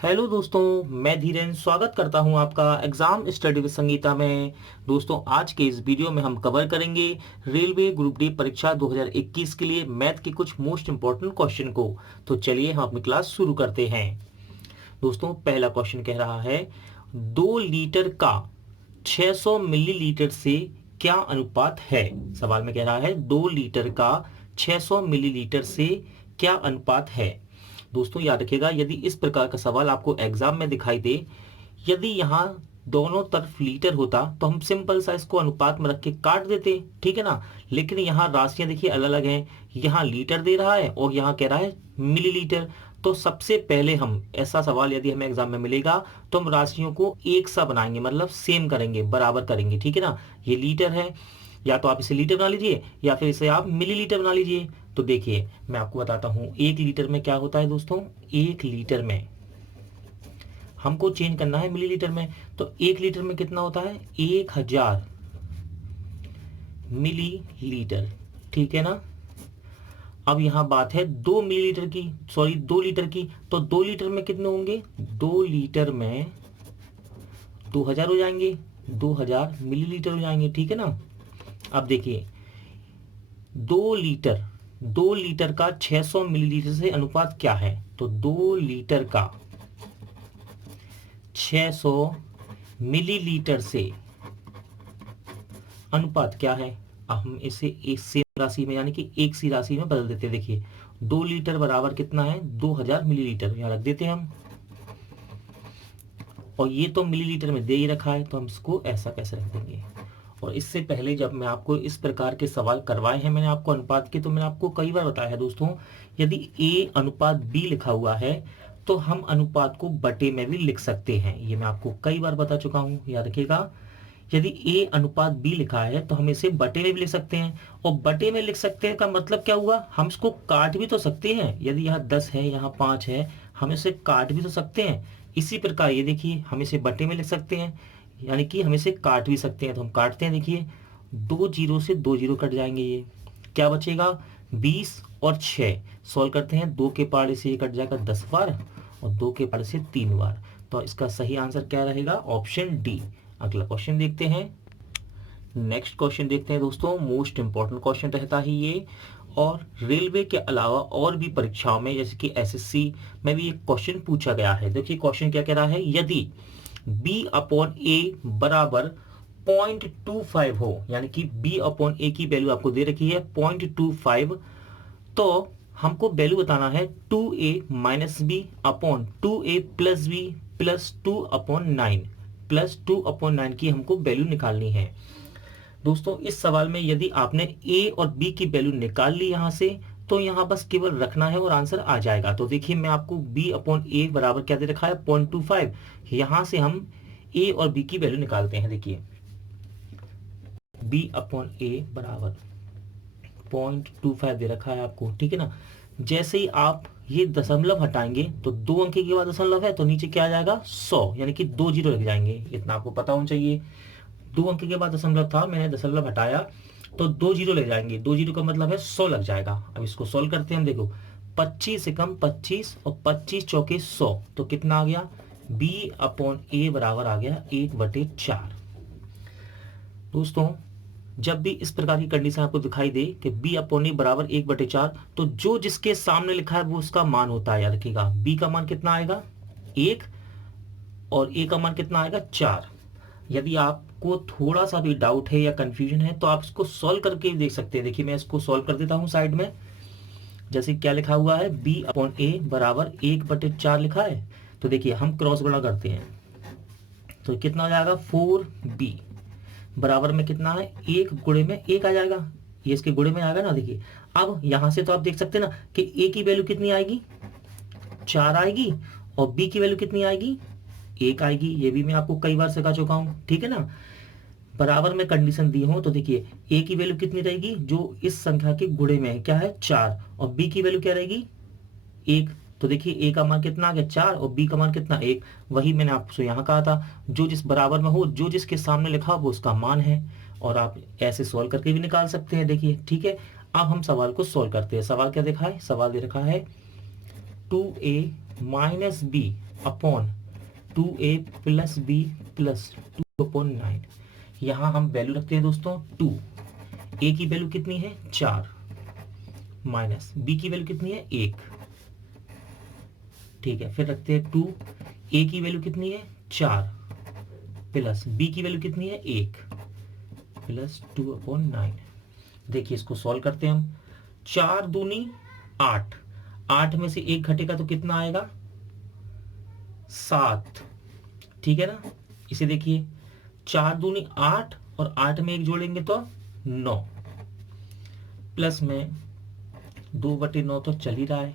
Hello दोस्तों, मैं धीरेन स्वागत करता हूं आपका एग्जाम स्टडी विद संगीता में। दोस्तों, आज के इस वीडियो में हम कवर करेंगे रेलवे ग्रुप डी परीक्षा 2021 के लिए मैथ के कुछ मोस्ट इंपॉर्टेंट क्वेश्चन को। तो चलिए हम अपनी क्लास शुरू करते हैं। दोस्तों, पहला क्वेश्चन कह रहा है 2 लीटर का 600 मिलीलीटर से क्या अनुपात है। सवाल में कह रहा है 2 लीटर का 600 मिलीलीटर से क्या अनुपात है। दोस्तों, याद रखिएगा, यदि इस प्रकार का सवाल आपको एग्जाम में दिखाई दे, यदि यहाँ दोनों तरफ लीटर होता तो हम सिंपल सा इसको अनुपात में रख के काट देते, ठीक है ना। लेकिन यहाँ राशियां देखिए अलग अलग हैं, यहाँ लीटर दे रहा है और यहाँ कह रहा है मिलीलीटर। तो सबसे पहले हम ऐसा सवाल यदि हमें एग्जाम में मिलेगा तो हम राशियों को एक सा बनाएंगे, मतलब सेम करेंगे, बराबर करेंगे, ठीक है ना। ये लीटर है, या तो आप इसे लीटर बना लीजिए या फिर इसे आप मिलीलीटर बना लीजिए। तो देखिए मैं आपको बताता हूं 1 लीटर में क्या होता है। दोस्तों, 1 लीटर में हमको चेंज करना है मिलीलीटर में, तो 1 लीटर में कितना होता है 1000 मिलीलीटर, ठीक है ना। अब यहां बात है 2 मिलीलीटर की, सॉरी 2 लीटर की। तो 2 लीटर में कितने होंगे, 2 लीटर में 2000 हो जाएंगे, 2000 मिलीलीटर हो जाएंगे, ठीक है ना। अब देखिए 2 लीटर, 2 लीटर का 600 मिलीलीटर से अनुपात क्या है। तो 2 लीटर का 600 मिलीलीटर से अनुपात क्या है। अब हम इसे एक सेम राशि में, यानी कि एक सी राशि में बदल देते हैं। देखिए 2 लीटर बराबर कितना है 2000 मिलीलीटर, यहां रख देते हैं हम। और ये तो मिलीलीटर में दे ही रखा है, तो हम इसको ऐसा कैसे रख देंगे। और इससे पहले जब मैं आपको इस प्रकार के सवाल करवाए हैं मैंने आपको अनुपात के, तो मैंने आपको कई बार बताया है दोस्तों, यदि a अनुपात b लिखा हुआ है तो हम अनुपात को बटे में भी लिख सकते हैं। ये मैं आपको कई बार बता चुका हूं, याद रखिएगा। यदि a अनुपात b लिखा है तो हम इसे बटे में भी लिख सकते हैं। और बटे में लिख सकते हैं का मतलब क्या हुआ, हम इसको काट भी तो सकते हैं। यदि यहाँ 10 है, यहाँ 5 है, हम इसे काट भी तो सकते हैं। इसी प्रकार ये देखिए हम इसे बटे में लिख सकते हैं, यानी कि हम इसे काट भी सकते हैं। तो हम काटते हैं, देखिए 2 जीरो से 2 जीरो कट जाएंगे, ये क्या बचेगा 20 और 6। सॉल्व करते हैं, 2 के पारे से ये कट जाएगा 10 बार और 2 के पारे से 3 बार। तो इसका सही आंसर क्या रहेगा, ऑप्शन डी। अगला क्वेश्चन देखते हैं। नेक्स्ट क्वेश्चन देखते हैं दोस्तों, मोस्ट इंपॉर्टेंट क्वेश्चन रहता है ये। और रेलवे के अलावा और भी परीक्षाओं में जैसे कि एसएससी में भी एक क्वेश्चन पूछा गया है। देखिए क्वेश्चन क्या कह रहा है, यदि b अपॉन ए बराबर 0.25 हो, यानी कि b अपॉन ए की वैल्यू आपको दे रखी है 0.25, तो हमको वैल्यू बताना है 2a minus B upon 2a plus B plus 2/9, plus 2/9 की हमको वैल्यू निकालनी है। दोस्तों, इस सवाल में यदि आपने a और b की वैल्यू निकाल ली यहां से, तो यहां बस केवल रखना है और आंसर आ जाएगा। तो देखिए मैं आपको b अपॉन ए बराबर क्या दे रखा है 0.25, यहां से हम a और b की वैल्यू निकालते हैं। देखिए b अपॉन ए बराबर 0.25 दे रखा है आपको, ठीक है ना। जैसे ही आप ये दशमलव हटाएंगे तो 2 अंक के बाद दशमलव है तो नीचे क्या आ जाएगा 100, यानी कि 2 जीरो लग जाएंगे। इतना आपको पता होना चाहिए। 2 अंक के बाद दशमलव था, मैंने दशमलव हटाया तो 2 जीरो ले जाएंगे। 2 जीरो का मतलब है 100 लग जाएगा। अब इसको सॉल्व करते हैं, देखो 25 से कम 25 और 25 चौके 100, तो कितना आ गया b अपॉन ए बराबर आ गया 1/4। दोस्तों, जब भी इस प्रकार की कंडीशन आपको दिखाई दे कि b अपॉन ए बराबर 1/4, तो जो जिसके सामने लिखा है वो उसका मान होता है। याद रखिएगा b का मान कितना आएगा 1 और a का मान कितना आएगा 4। यदि आपको थोड़ा सा भी डाउट है या कंफ्यूजन है तो आप इसको सॉल्व करके भी देख सकते हैं। देखिए मैं इसको सॉल्व कर देता हूं साइड में। जैसे क्या लिखा हुआ है b अपॉन ए बराबर 1/4 लिखा है, तो देखिए हम क्रॉस गुणा करते हैं तो कितना हो जाएगा 4b बराबर में कितना है 1 गुणे में 1 आ जाएगा। ये इसके गुणे में आएगा ना। देखिए अब यहां से तो आप देख सकते हैं ना कि a की वैल्यू कितनी आएगी 4 आएगी और b की वैल्यू कितनी आएगी 1 आएगी। ये भी मैं आपको कई बार सिखा चुका हूं, ठीक है ना। बराबर में कंडीशन दी हो तो देखिए a की वैल्यू कितनी रहेगी जो इस संख्या के गुणे में है, क्या है 4, और b की वैल्यू क्या रहेगी 1। तो देखिए a का मान कितना आ गया 4 और b का मान कितना 1। वही मैंने आपसे यहाँ कहा था, जो जिस बराबर में हो, जो जिसके सामने लिखा वो उसका मान है। और आप ऐसे सॉल्व करके भी निकाल सकते हैं। देखिए ठीक है, अब हम सवाल को सॉल्व करते हैं। सवाल क्या देखा है, सवाल दे रखा है 2a minus B upon 2a plus B plus 2/9। यहां हम वैल्यू रखते हैं दोस्तों 2। ए की वैल्यू कितनी है 4 माइनस बी की वैल्यू कितनी है 1। ठीक है, फिर रखते हैं 2। ए की वैल्यू कितनी है 4 प्लस बी की वैल्यू कितनी है 1 प्लस 2/9। देखिए इसको सॉल्व करते हैं हम। 4 दूनी 8, 8 में से 1 घटेगा तो कितना आएगा 7। ठीक है ना, इसे देखिए 4 दूनी 8 और 8 में 1 जोड़ेंगे तो 9 प्लस में 2/9 तो चल ही रहा है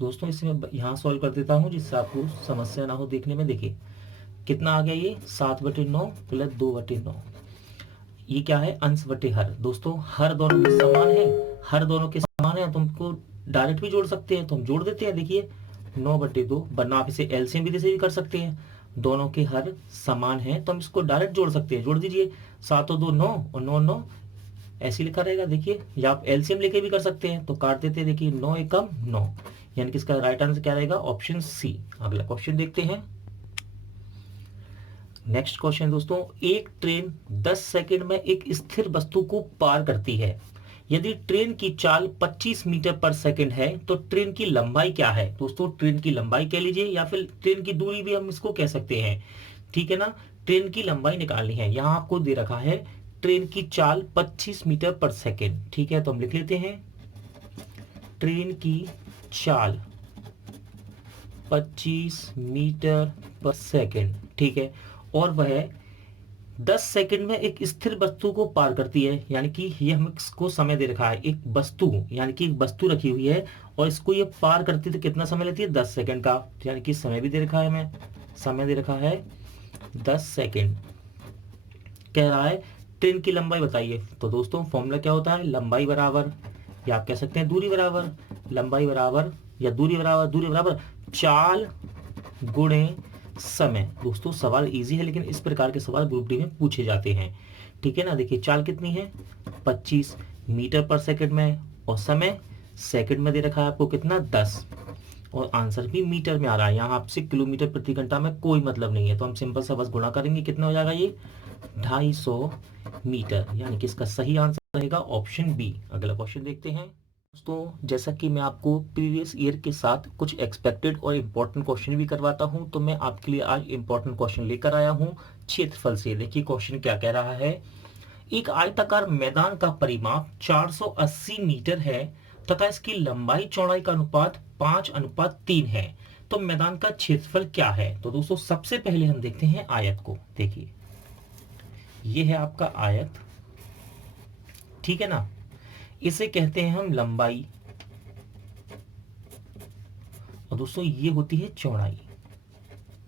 दोस्तों। इसे मैं यहाँ सॉल्व कर देता हूँ जिससे आपको समस्या ना हो देखने में। देखिए कितना आ गया ये 7/9 प्लस 2/9। ये क्या है अंश बटे हर। दोस्तों हर दोनों के समान है, हर दोनों के समान है, तुमको डायरेक्ट भी जोड़ सकते हैं तो हम जोड़ देते हैं। देखिए 9/2 वरना आप इसे एलसीएम विधि से भी कर सकते हैं। दोनों के हर समान है तो हम इसको डायरेक्ट जोड़ सकते हैं। जोड़ दीजिए 7 और 2 9 और 9 9 ऐसे लिखा रहेगा। देखिए या आप एलसीएम लेके भी कर सकते हैं तो काट देते हैं। देखिए 9 एकम 9, यानी कि इसका राइट आंसर क्या रहेगा ऑप्शन सी। अगला क्वेश्चन देखते हैं। नेक्स्ट क्वेश्चन दोस्तों, एक ट्रेन 10 सेकंड में एक स्थिर वस्तु को पार करती है। यदि ट्रेन की चाल 25 मीटर पर सेकंड है तो ट्रेन की लंबाई क्या है। दोस्तों ट्रेन की लंबाई कह लीजिए या फिर ट्रेन की दूरी भी हम इसको कह सकते हैं। ठीक है ना, ट्रेन की लंबाई निकालनी है। यहां आपको दे रखा है ट्रेन की चाल 25 मीटर पर सेकंड। ठीक है, तो हम लिख लेते हैं ट्रेन की चाल 25 मीटर पर सेकंड। ठीक है, और वह 10 सेकंड में एक स्थिर वस्तु को पार करती है। यानी कि ये हम इसको समय दे रखा है, एक वस्तु यानी कि एक वस्तु रखी हुई है और इसको ये पार करती है तो कितना समय लेती है 10 सेकंड का। यानी कि समय भी दे रखा है, हमें समय दे रखा है 10 सेकंड। कह रहा है ट्रेन की लंबाई बताइए। तो दोस्तों फॉर्मूला क्या होता है, लंबाई बराबर या आप कह सकते हैं दूरी बराबर, लंबाई बराबर या दूरी बराबर चाल गुणे समय। दोस्तों सवाल इजी है लेकिन इस प्रकार के सवाल ग्रुप डी में पूछे जाते हैं। ठीक है ना, देखिए चाल कितनी है 25 मीटर पर सेकंड में और समय सेकंड में दे रखा है आपको कितना 10 और आंसर भी मीटर में आ रहा है। यहाँ आपसे किलोमीटर प्रति घंटा में कोई मतलब नहीं है तो हम सिंपल सा बस गुणा करेंगे। कितना हो जाएगा ये 250 मीटर, यानी कि इसका सही आंसर रहेगा ऑप्शन बी। अगला क्वेश्चन देखते हैं। दोस्तों जैसा कि मैं आपको प्रीवियस ईयर के साथ कुछ एक्सपेक्टेड और इम्पोर्टेंट क्वेश्चन भी करवाता हूं तो मैं आपके लिए आज इम्पोर्टेंट क्वेश्चन लेकर आया हूं क्षेत्रफल से। देखिए क्वेश्चन क्या कह रहा है, एक आयताकार मैदान का परिमाप 480 मीटर है तथा इसकी लंबाई चौड़ाई का अनुपात 5:3 है, तो मैदान का क्षेत्रफल क्या है। तो दोस्तों सबसे पहले हम देखते हैं आयत को। देखिए ये है आपका आयत, ठीक है ना, इसे कहते हैं हम लंबाई और दोस्तों ये होती है चौड़ाई।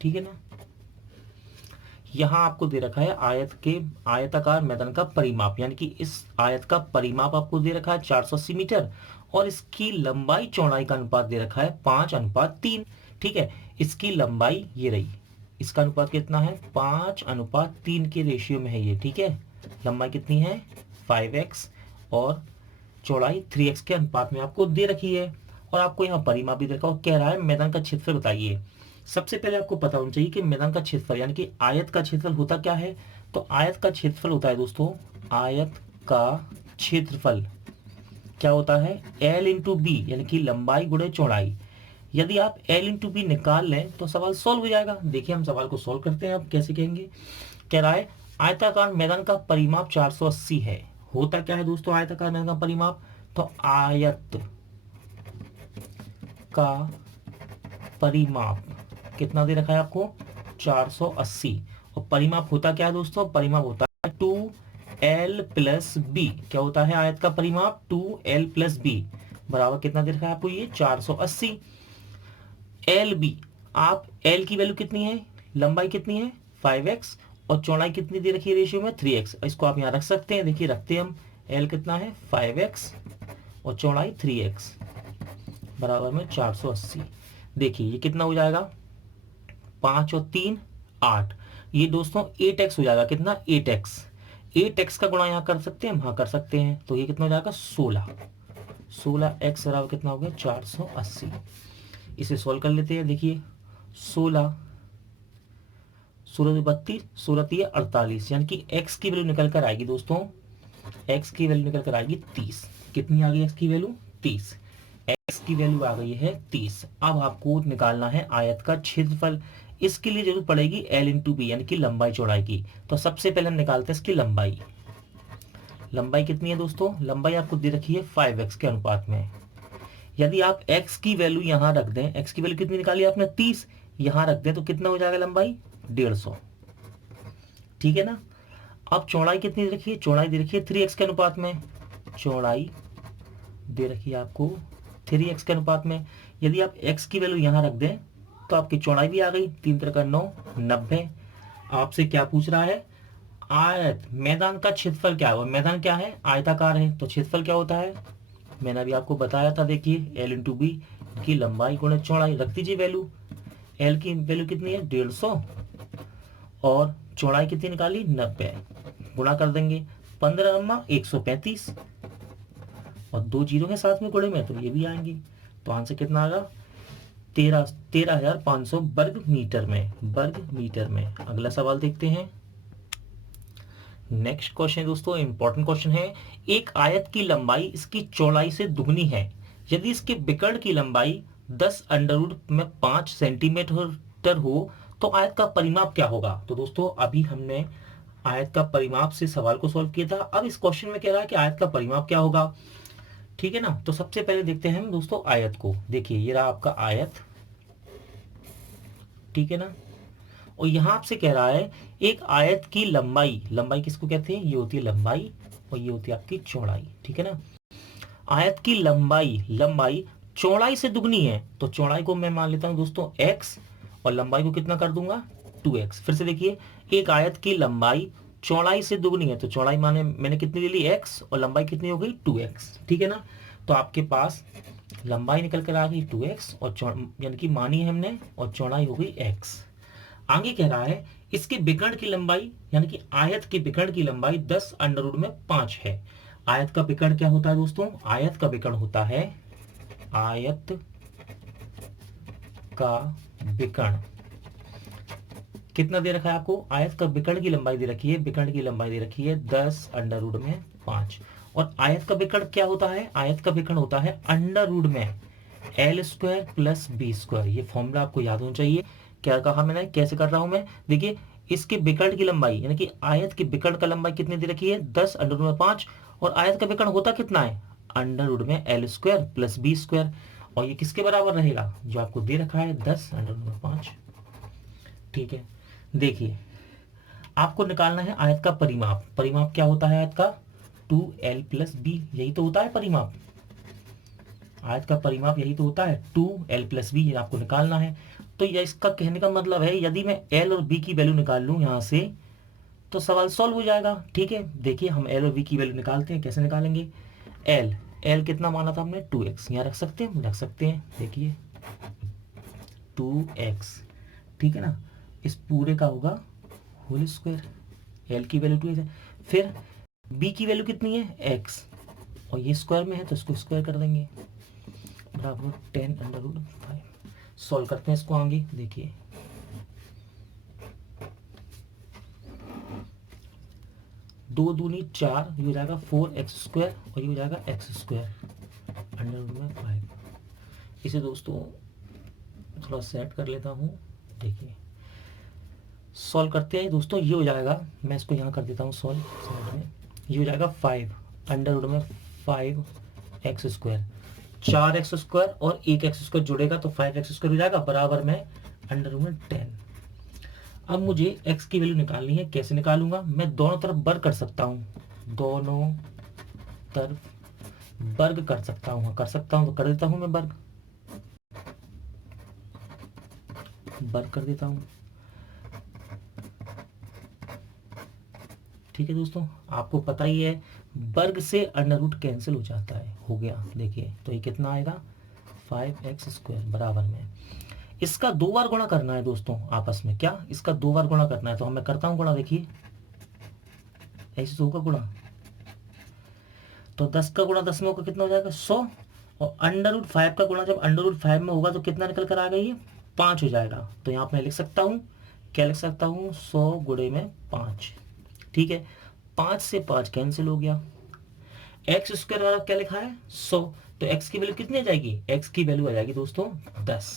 ठीक है ना, यहां आपको दे रखा है आयताकार मैदान का परिमाप, यानी कि इस आयत का परिमाप आपको दे रखा है 480 मीटर और इसकी लंबाई चौड़ाई का अनुपात दे रखा है 5:3। ठीक है, इसकी लंबाई ये रही, इसका अनुपात कितना है 5:3 के रेशियो में है ये। ठीक है, लंबाई कितनी है 5x और चौड़ाई 3x के अनुपात में आपको दे रखी है और आपको यहाँ परिमाप भी दे रखा है। कह रहा है मैदान का क्षेत्रफल बताइए। सबसे पहले आपको पता होना चाहिए कि मैदान का क्षेत्रफल यानी कि आयत का क्षेत्रफल होता क्या है। तो आयत का क्षेत्रफल होता है दोस्तों, आयत का क्षेत्रफल क्या होता है L इंटू बी, यानी कि लंबाई गुणे चौड़ाई। यदि आप L इंटू बी निकाल लें तो सवाल सॉल्व हो जाएगा। देखिए हम सवाल को सॉल्व करते हैं। अब कैसे कहेंगे, कह रहा है आयताकार मैदान का परिमाप 480 है। होता क्या है दोस्तों आयताकार मैदान का परिमाप, तो आयत का परिमाप कितना दे रखा है आपको 480 और परिमाप होता क्या है दोस्तों, परिमाप होता है 2l प्लस बी। क्या होता है आयत का परिमाप 2l प्लस बी बराबर कितना दे रखा है आपको ये 480। एल बी, आप एल की वैल्यू कितनी है, लंबाई कितनी है 5x और चौड़ाई कितनी दे रखी है रेशियो में 3x। इसको आप यहाँ रख सकते हैं। देखिए रखते हैं हम, L कितना है 5x और चौड़ाई 3x बराबर में 480। देखिए ये कितना हो जाएगा 5 और 3 8, ये दोस्तों 8x हो जाएगा। कितना 8x, 8x का गुणा यहाँ कर सकते हैं हम, हाँ कर सकते हैं। तो ये कितना हो जाएगा 16x बराबर कितना हो गया 480। इसे सॉल्व कर लेते हैं। देखिए 16, 16 32, 16 यानी कि x की वैल्यू निकल कर आएगी दोस्तों, x की वैल्यू निकल कर आएगी 30। कितनी आ गई x की वैल्यू? 30। x की वैल्यू आ गई है 30। अब आपको निकालना है आयत का क्षेत्रफल। इसके लिए जरूरत पड़ेगी l इंटू बी यानी कि लंबाई चौड़ाई की। तो सबसे पहले हम निकालते हैं इसकी लंबाई। लंबाई कितनी है दोस्तों? लंबाई आपको दे रखी है 5x के अनुपात में। यदि आप x की वैल्यू यहां रख दें, x की वैल्यू कितनी निकाली आपने? 30, यहां रख दें तो कितना हो जाएगा लंबाई? 150। ठीक है ना। अब चौड़ाई कितनी दे रखी है? चौड़ाई दे रखी है 3x के अनुपात में। चौड़ाई दे रखी है आपको 3x के अनुपात में। यदि आप x की वैल्यू यहां रख दें तो आपकी चौड़ाई भी आ गई, 3 3 का 9, 90। आपसे क्या पूछ रहा है? आयत, मैदान का क्षेत्रफल क्या होगा? मैदान क्या है? आयताकार है, तो क्षेत्रफल क्या होता है? मैंने अभी आपको बताया था, देखिए l इंटू बी की लंबाई गुणे चौड़ाई। रख दीजिए वैल्यू। l की वैल्यू कितनी है? 150 और चौड़ाई कितनी निकाली? 90। गुणा कर देंगे, 15 135 और 2 जीरो के साथ में गुणे में तो ये भी आएंगे। तो आंसर कितना आएगा? 13,500 वर्ग मीटर में। वर्ग मीटर में। अगला सवाल देखते हैं। नेक्स्ट क्वेश्चन दोस्तों इंपॉर्टेंट क्वेश्चन है। एक आयत की लंबाई इसकी चौड़ाई से दुगनी है यदि इसके विकर्ण की लंबाई 10√5 सेंटीमीटर हो तो आयत का परिमाप क्या होगा? तो दोस्तों अभी हमने आयत का परिमाप से सवाल को सॉल्व किया था। अब इस क्वेश्चन में कह रहा है कि आयत का परिमाप क्या होगा। ठीक है ना। तो सबसे पहले देखते हैं हम दोस्तों आयत को। देखिए ये रहा आपका आयत, ठीक है ना। और यहां आपसे कह रहा है एक आयत की लंबाई, लंबाई किसको कहते हैं? ये होती है लंबाई और ये होती है आपकी चौड़ाई। ठीक है ना। आयत की लंबाई चौड़ाई से दुगनी है तो चौड़ाई को मैं मान लेता हूं दोस्तों x और लंबाई को कितना कर दूंगा? 2x। फिर से देखिए, एक आयत की लंबाई चौड़ाई से दुगनी है तो चौड़ाई माने मैंने कितनी ले ली? x और लंबाई कितनी हो गई? 2x। ठीक है ना। तो आपके पास लंबाई निकल कर आ गई 2x और यानी कि मानी है हमने, और चौड़ाई हो गई x। आगे कह रहा है इसके विकर्ण की लंबाई यानी कि आयत के विकर्ण की लंबाई 10√5 है। आयत का विकर्ण क्या होता है दोस्तों? आयत का विकर्ण होता है, आयत का विकर्ण कितना दे रखा है आपको? आयत का विकर्ण की लंबाई दे रखी है, विकर्ण की लंबाई दे रखी है 10√5। और आयत का विकर्ण क्या होता है? आयत का विकर्ण होता है √l² प्लस b²। ये फॉर्मूला आपको याद होना चाहिए। क्या कहा मैंने? कैसे कर रहा हूं मैं? देखिए इसके विकर्ण की लंबाई यानी कि आयत के विकर्ण का लंबाई कितनी दे रखी है? 10√5 और आयत का विकर्ण होता कितना है? √l² plus b²। और ये किसके बराबर रहेगा? जो आपको दे रखा है 10√5। ठीक है। देखिए आपको निकालना है आयत का परिमाप। परिमाप क्या होता है आयत का? 2l plus b। यही तो होता है परिमाप। आयत का परिमाप यही तो होता है 2l प्लस b। ये आपको निकालना है। तो यह इसका कहने का मतलब है यदि मैं l और b की वैल्यू निकाल लूं यहां से तो सवाल सॉल्व हो जाएगा। ठीक है। देखिए हम l और b की वैल्यू निकालते हैं। कैसे निकालेंगे? l कितना माना था हमने? 2x। यहाँ रख सकते हैं? रख सकते हैं। देखिए 2x, ठीक है ना। इस पूरे का होगा होल स्क्वायर। l की वैल्यू 2x है। फिर b की वैल्यू कितनी है? x और ये स्क्वायर में है तो इसको स्क्वायर कर देंगे, बराबर 10√5। सॉल्व करते हैं इसको आगे। देखिए 2 दूनी 4, ये हो जाएगा 4x² और ये हो जाएगा x² √5। इसे दोस्तों थोड़ा सेट कर लेता हूँ। देखिए सॉल्व करते हैं दोस्तों। ये हो जाएगा, मैं इसको यहाँ कर देता हूँ सॉल्व साइड में। ये हो जाएगा 5 √5x²। 4x² और 1x² जुड़ेगा तो 5x² हो जाएगा, बराबर में √10। अब मुझे x की वैल्यू निकालनी है। कैसे निकालूंगा? मैं दोनों तरफ वर्ग कर सकता हूँ, दोनों तरफ वर्ग कर सकता हूँ। कर सकता हूँ तो कर देता हूँ मैं वर्ग कर देता हूँ। ठीक है दोस्तों, आपको पता ही है वर्ग से √ कैंसिल हो जाता है। हो गया। देखिए तो ये कितना आएगा? 5x² बराबर में इसका 2 बार गुणा करना है दोस्तों आपस में। क्या? इसका 2 बार गुणा करना है। तो मैं करता हूं गुणा। देखिए ऐसे 100 का गुणा तो 10 का गुणा 10 में होगा कितना हो जाएगा? 100 और √5 का गुणा जब √5 में होगा तो कितना निकल कर आ गई है, 5 हो जाएगा। तो यहाँ पे मैं लिख सकता हूँ, क्या लिख सकता हूँ, 100 गुणे में 5। ठीक है, 5 से 5 कैंसिल हो गया। एक्स स्क्वायर वाला क्या लिखा है, 100, तो एक्स की वैल्यू कितनी आ जाएगी, एक्स की वैल्यू आ जाएगी दोस्तों 10।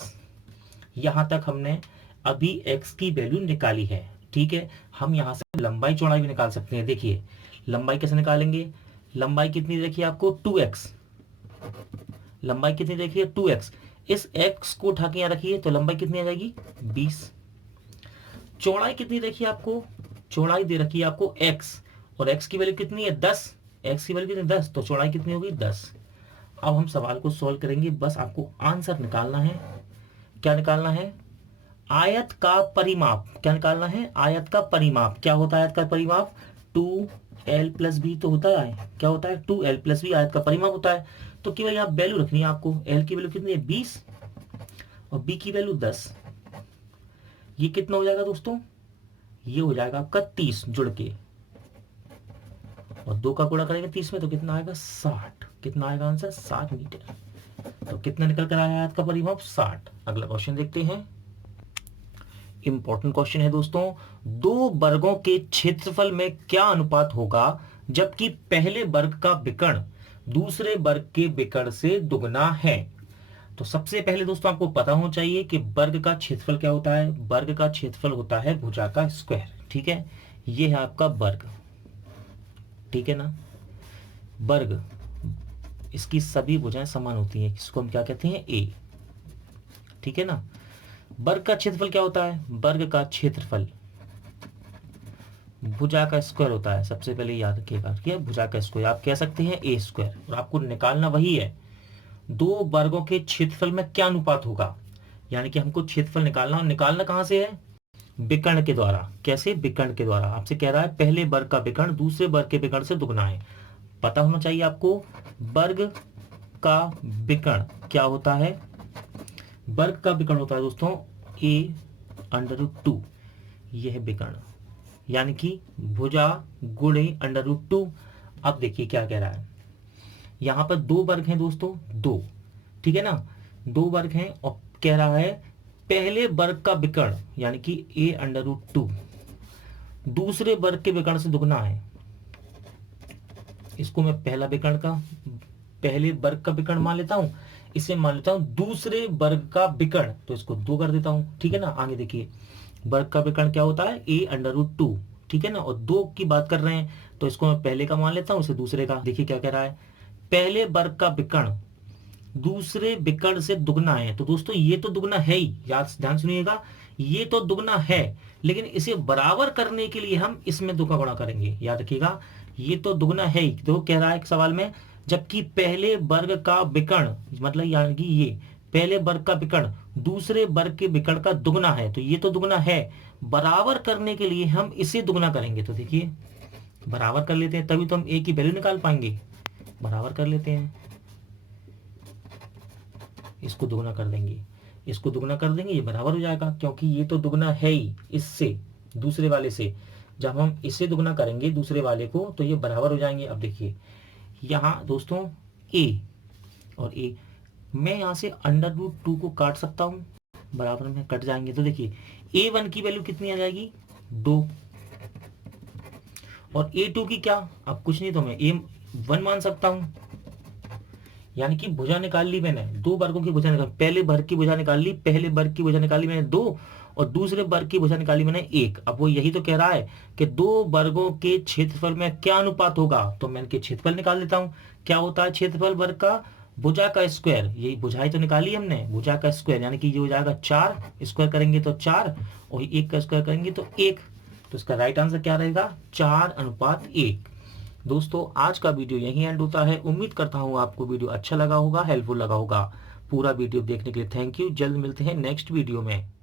यहां तक हमने अभी एक्स की वैल्यू निकाली है। ठीक है, हम यहां से लंबाई चौड़ाई भी निकाल सकते हैं। देखिए लंबाई कैसे निकालेंगे, लंबाई कितनी देखिए आपको 2x, लंबाई कितनी देखिए 2x, इस x को उठा के यहां रखिए तो लंबाई कितनी आ जाएगी 20। चौड़ाई कितनी देखिए आपको, चौड़ाई दे रखी है आपको x, और x की वैल्यू कितनी है 10, x की वैल्यू कितनी 10, तो चौड़ाई कितनी होगी 10। अब हम सवाल को सॉल्व करेंगे, बस आपको आंसर निकालना है। क्या निकालना है, आयत का परिमाप। क्या निकालना है, आयत का परिमाप। क्या होता है आयत का परिमाप, 2l+b तो होता है, क्या होता है 2l+b आयत का परिमाप होता है। तो केवल यहाँ वैल्यू रखनी है आपको, l की वैल्यू कितनी है 20 और b की वैल्यू 10। ये कितना हो जाएगा दोस्तों, ये हो जाएगा आपका 30 जुड़ के, और 2 का गुणा करेंगे 30 में तो कितना आएगा 60। कितना आएगा आंसर 60 मीटर। तो कितना निकल कर आया आयत का परिमाप 60। अगला क्वेश्चन देखते हैं, इंपॉर्टेंट क्वेश्चन है दोस्तों, 2 वर्गों के क्षेत्रफल में क्या अनुपात होगा जबकि पहले वर्ग का विकर्ण दूसरे वर्ग के विकर्ण से दुगना है। तो सबसे पहले दोस्तों आपको पता होना चाहिए कि वर्ग का क्षेत्रफल क्या होता है, वर्ग का क्षेत्रफल होता है भुजा का स्क्वायर। ठीक है, ये है आपका वर्ग, ठीक है ना, वर्ग, इसकी सभी भुजाएं समान होती हैं, इसको हम क्या कहते हैं ए। ठीक है ना, वर्ग का क्षेत्रफल क्या होता है, वर्ग का क्षेत्रफल भुजा का स्क्वायर होता है। सबसे पहले याद रखिएगा कि भुजा का स्क्वायर आप कह सकते हैं ए स्क्वायर, और आपको निकालना वही है 2 वर्गों के क्षेत्रफल में क्या अनुपात होगा, यानी कि हमको क्षेत्रफल निकालना, और निकालना कहां से है, विकर्ण के द्वारा। कैसे, विकर्ण के द्वारा। आपसे कह रहा है पहले वर्ग का विकर्ण दूसरे वर्ग के विकर्ण से दुगना है। पता होना चाहिए आपको वर्ग का विकर्ण क्या होता है, वर्ग का विकर्ण होता है दोस्तों a√2, यह है विकर्ण, यानी कि भुजा गुणे √2। अब देखिए क्या कह रहा है, यहां पर 2 वर्ग हैं दोस्तों, 2, ठीक है ना, 2 वर्ग हैं, और कह रहा है पहले वर्ग का विकर्ण यानी कि a√2 दूसरे वर्ग के विकर्ण से दुगना है। इसको मैं पहला विकर्ण का, पहले वर्ग का विकर्ण मान लेता हूं, इसे मान लेता हूं दूसरे वर्ग का विकर्ण, तो इसको 2 कर देता हूं। ठीक है ना, आगे देखिए वर्ग का विकर्ण क्या होता है a√2, ठीक है ना, और 2 की बात कर रहे हैं तो इसको मैं पहले का मान लेता हूं, इसे दूसरे का। देखिए क्या कह रहा है, पहले वर्ग का विकर्ण दूसरे विकर्ण से दुगना है। तो दोस्तों ये तो दुगना है ही, याद ध्यान सुनिएगा, ये तो दुगना है, लेकिन इसे बराबर करने के लिए हम इसमें 2 का गुणा करेंगे। याद रखिएगा, ये तो दुगना है ही, तो कह रहा है एक सवाल में, जबकि पहले वर्ग का विकर्ण, मतलब यानी कि ये पहले वर्ग का विकर्ण दूसरे वर्ग के विकर्ण का दुगना है, तो ये तो दुगना है, बराबर करने के लिए हम इसे दुगना करेंगे। तो देखिए बराबर कर लेते हैं, तभी तो हम ए की वैल्यू निकाल पाएंगे। बराबर कर लेते हैं, इसको दुगना कर देंगे, इसको दुगना कर देंगे, ये बराबर हो जाएगा, क्योंकि ये तो दुगना है ही इससे, दूसरे वाले से। जब हम इसे दुगना करेंगे दूसरे वाले को तो ये बराबर हो जाएंगे। अब देखिए यहाँ दोस्तों a और a, मैं यहाँ से √2 को काट सकता हूँ, बराबर में कट जाएंगे। तो देखिए a1 की वैल्यू कितनी आ जाएगी 2, और a2 की क्या, अब कुछ नहीं तो मैं a1 मान सकता हूँ, यानी कि भुजा निकाल ली मैंने, 2 वर्गों की भुजा निकाल, पहले वर्ग की भुजा निकाल ली, पहले वर्ग की भुजा निकाली मैंने 2, और दूसरे वर्ग की भुजा निकाली मैंने 1। अब वो यही तो कह रहा है कि 2 वर्गों के क्षेत्रफल में क्या अनुपात होगा, तो मैं इनके क्षेत्रफल निकाल देता हूं। क्या होता है क्षेत्रफल वर्ग का, भुजा का स्क्वायर, यही भुजाएं तो निकाली हमने, भुजा का स्क्वायर, यानी कि ये हो जाएगा 4, स्क्वायर करेंगे तो 4, और 1 का स्क्वायर करेंगे तो 1। तो इसका राइट आंसर क्या रहेगा 4:1। दोस्तों आज का वीडियो यहीं एंड होता है। उम्मीद करता हूँ आपको वीडियो अच्छा लगा होगा, हेल्पफुल लगा होगा। पूरा वीडियो देखने के लिए थैंक यू। जल्द मिलते हैं नेक्स्ट वीडियो में।